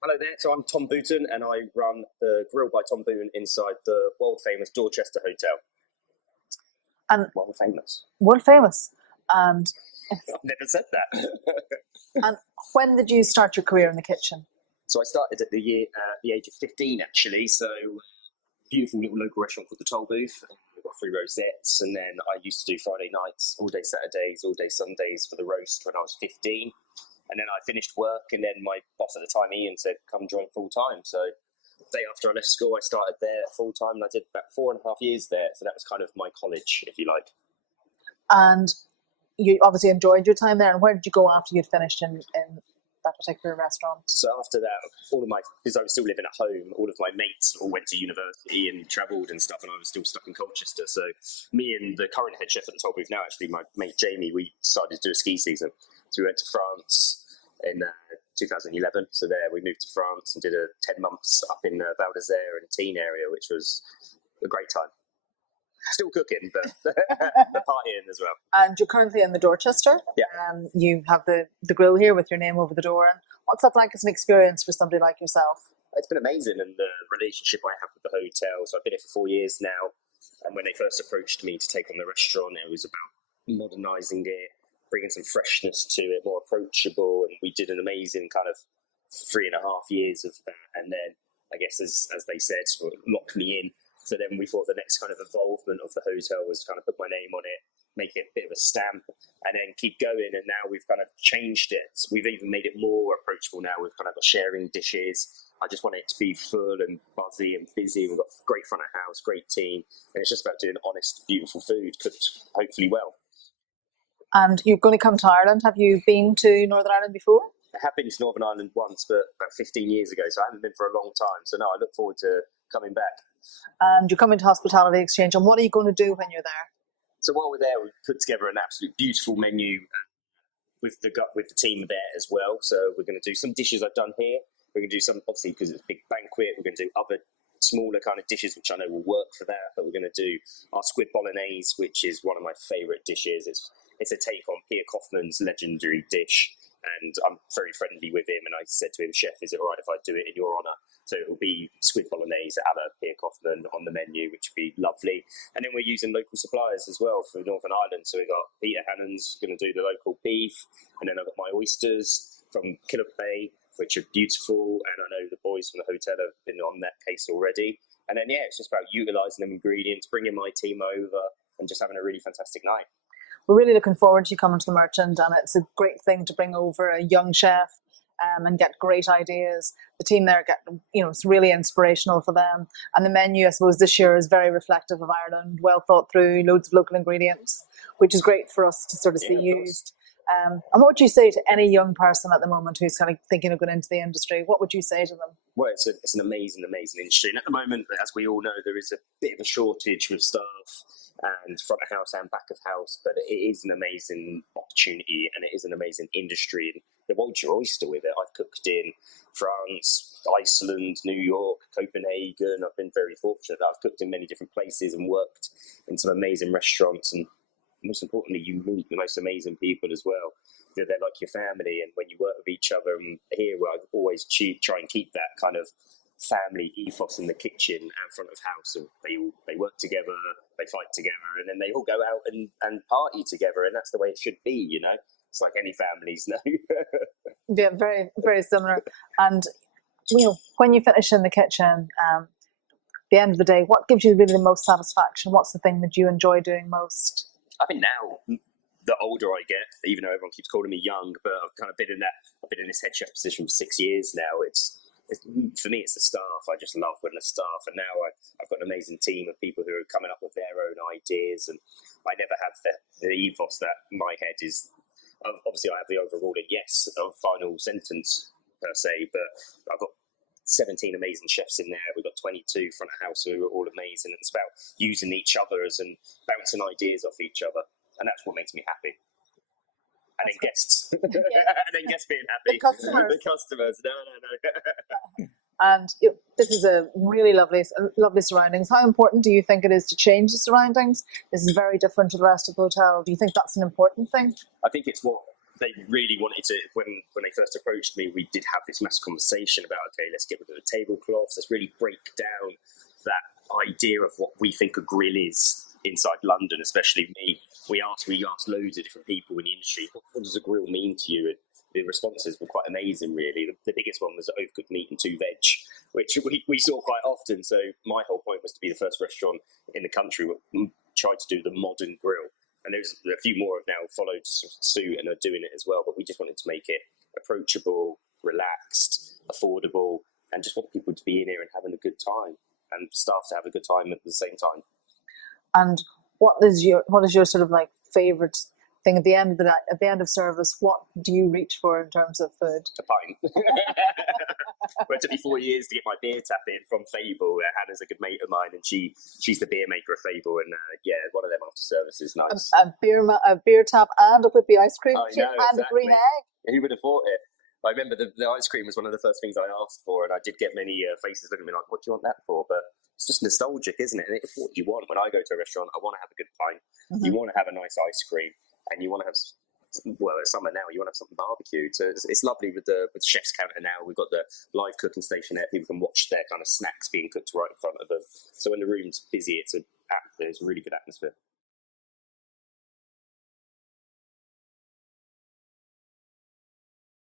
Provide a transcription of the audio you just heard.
Hello there, so I'm Tom Booton and I run the Grill by Tom Booton inside the world famous Dorchester Hotel. And World famous. world famous. And I've never said that. and when did you start your career in the kitchen? So I started at the age of 15 actually, so beautiful little local restaurant called the Toll Booth. We've got 3 rosettes, and then I used to do Friday nights, all day Saturdays, all day Sundays for the roast when I was 15. And then I finished work, and then my boss at the time, Ian, said, come join full time. So the day after I left school, I started there full time, and I did about 4.5 years there. So that was kind of my college, if you like. And you obviously enjoyed your time there. And where did you go after you'd finished in that particular restaurant? So after that, because I was still living at home, all of my mates all went to university and travelled and stuff, and I was still stuck in Colchester. So me and the current head chef at the Toll Booth now, actually, my mate Jamie, we decided to do a ski season. So we went to France in 2011. So there we moved to France and did 10 months up in Val d'Isère and Teen area, which was a great time. Still cooking, but the partying as well. And you're currently in the Dorchester. Yeah. You have the grill here with your name over the door. And what's that like as an experience for somebody like yourself? It's been amazing, and the relationship I have with the hotel. So I've been here for 4 years now, and when they first approached me to take on the restaurant, it was about modernising it, bringing some freshness to it, more approachable, and we did an amazing kind of 3.5 years of that. And then I guess as they said, sort of locked me in. So then we thought the next kind of involvement of the hotel was kind of put my name on it, make it a bit of a stamp, and then keep going. And now we've kind of changed it. We've even made it more approachable now. We've kind of got sharing dishes. I just want it to be full and buzzy and busy. We've got great front of house, great team, and it's just about doing honest, beautiful food, cooked hopefully well. And you're going to come to Ireland. Have you been to Northern Ireland before? I have been to Northern Ireland once, but about 15 years ago, so I haven't been for a long time. So no, I look forward to coming back. And you're coming to Hospitality Exchange. And what are you going to do when you're there? So while we're there, we've put together an absolute beautiful menu with the team there as well. So we're going to do some dishes I've done here. We're going to do some, obviously, because it's a big banquet, we're going to do other smaller kind of dishes, which I know will work for that. But we're going to do our squid bolognese, which is one of my favourite dishes. It's a take on Pierre Kaufman's legendary dish. And I'm very friendly with him. And I said to him, Chef, is it all right if I do it in your honour? So it will be squid bolognese a la Pierre Kaufman on the menu, which would be lovely. And then we're using local suppliers as well for Northern Ireland. So we've got Peter Hannon's going to do the local beef. And then I've got my oysters from Killop Bay, which are beautiful. And I know the boys from the hotel have been on that case already. And then, yeah, it's just about utilising them ingredients, bringing my team over and just having a really fantastic night. We're really looking forward to you coming to the Merchant, and it's a great thing to bring over a young chef and get great ideas. The team there it's really inspirational for them. And the menu, I suppose, this year is very reflective of Ireland, well thought through, loads of local ingredients, which is great for us to sort of see used. And what would you say to any young person at the moment who's kind of thinking of going into the industry? What would you say to them? Well, it's an amazing, amazing industry. And at the moment, as we all know, there is a bit of a shortage with staff and front of house and back of house, but it is an amazing opportunity and it is an amazing industry. And the world's your oyster with it. I've cooked in France, Iceland, New York, Copenhagen. I've been very fortunate that I've cooked in many different places and worked in some amazing restaurants. And most importantly, you meet the most amazing people as well. They're like your family, and when you work with each other, and here where I always try and keep that kind of family ethos in the kitchen and front of house. So they work together, they fight together, and then they all go out and party together, and that's the way it should be, you know. It's like any families know. Yeah, very, very similar. And when you finish in the kitchen, at the end of the day, what gives you really the most satisfaction? What's the thing that you enjoy doing most? I think now, the older I get, even though everyone keeps calling me young, but I've kind of been in this head chef position for 6 years now. It's for me, it's the staff. I just love when the staff, and now I've got an amazing team of people who are coming up with their own ideas, and I never have the ethos that my head is. Obviously, I have the overruling yes of final sentence per se, but I've got 17 amazing chefs in there. We've got 22 front of house who are all amazing. And it's about using each other and bouncing ideas off each other, and that's what makes me happy. And then guests. And then guests being happy. The customers. The customers. No. And this is a really lovely surroundings. How important do you think it is to change the surroundings? This is very different to the rest of the hotel. Do you think that's an important thing? I think it's what they really wanted to, when they first approached me, we did have this massive conversation about, okay, let's get rid of the tablecloths, let's really break down that idea of what we think a grill is inside London, especially me. We asked loads of different people in the industry, what does a grill mean to you? And the responses were quite amazing, really. The biggest one was overcooked meat and 2 veg, which we saw quite often. So my whole point was to be the first restaurant in the country that tried to do the modern grill. And there's a few more have now followed suit and are doing it as well. But we just wanted to make it approachable, relaxed, affordable, and just want people to be in here and having a good time, and staff to have a good time at the same time. And what is your sort of like favourite thing at the end of the night, at the end of service? What do you reach for in terms of food? A pint. Well, it took me 4 years to get my beer tap in from Fable. Hannah's a good mate of mine, and she's the beer maker of Fable. And one of them after service is nice. A beer tap and a whippy ice cream and exactly. a green egg. Who would have thought it? I remember the ice cream was one of the first things I asked for, and I did get many faces looking at me like, "What do you want that for?" But it's just nostalgic, isn't it? And it's what you want. When I go to a restaurant, I want to have a good pint. Mm-hmm. You want to have a nice ice cream, and you want to have, well, it's summer now, you want to have something barbecued. So it's lovely with the chef's counter now. We've got the live cooking station there. People can watch their kind of snacks being cooked right in front of them. So when the room's busy, it's a really good atmosphere.